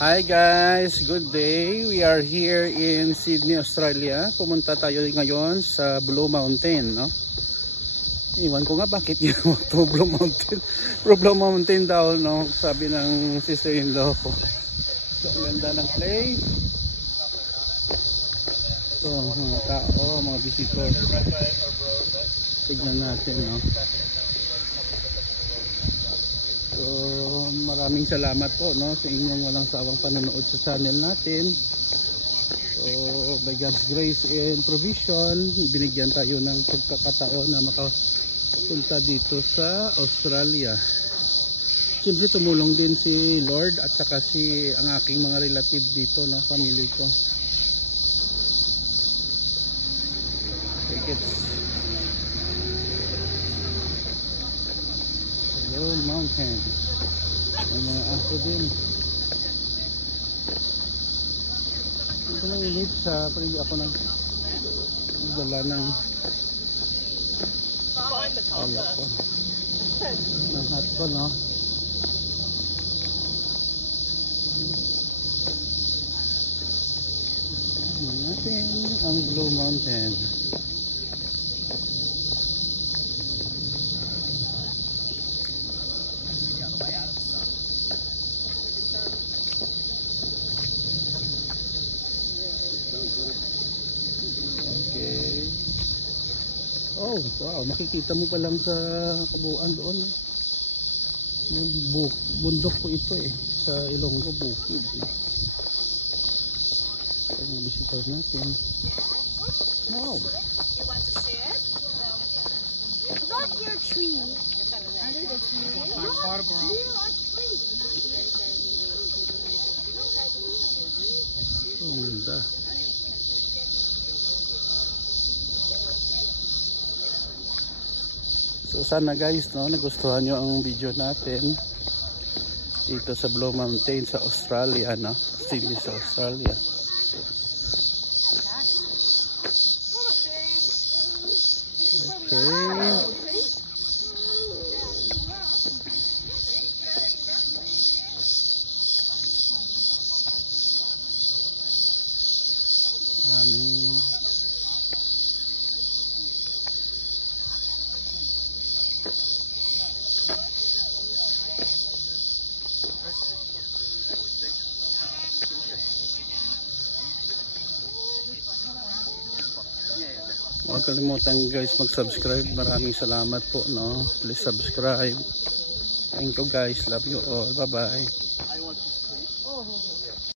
Hi guys, good day. We are here in Sydney, Australia. Pumunta tayo ngayon sa Blue Mountain, no? Iwan ko nga bakit yun to Blue Mountain. Blue Mountain daw, no? Sabi ng sister-in-law ko. So, ang ganda ng place. So, mga tao, mga visitor. Tignan natin, no? So, maraming salamat po, no, sa inyong walang sawang panonood sa channel natin. So, by God's grace and provision, binigyan tayo ng pagkakataon na makapunta dito sa Australia. Siyempre tumulong din si Lord at saka si ang aking mga relative dito, no, family ko. Blue Mountain. May mga aso din. Ito na init sa pwede ako nagdala ng ala ko ng hot ko, no? Natin ang Blue Mountain. Oh, wow, makikita mo pa lang sa kabuuan doon. Bundok po ito sa Ilonggo, bukid. Ito mga visitor natin. Wow. You want to see it? Look your tree. Under the tree. Oh, ganda. So sana guys, no, nagustuhan nyo ang video natin dito sa Blue Mountain sa Australia, no? Sydney sa Australia. Okay. Maraming huwag kalimutan guys mag-subscribe. Maraming salamat po, no? Please subscribe. Thank you guys. Love you all. Bye bye.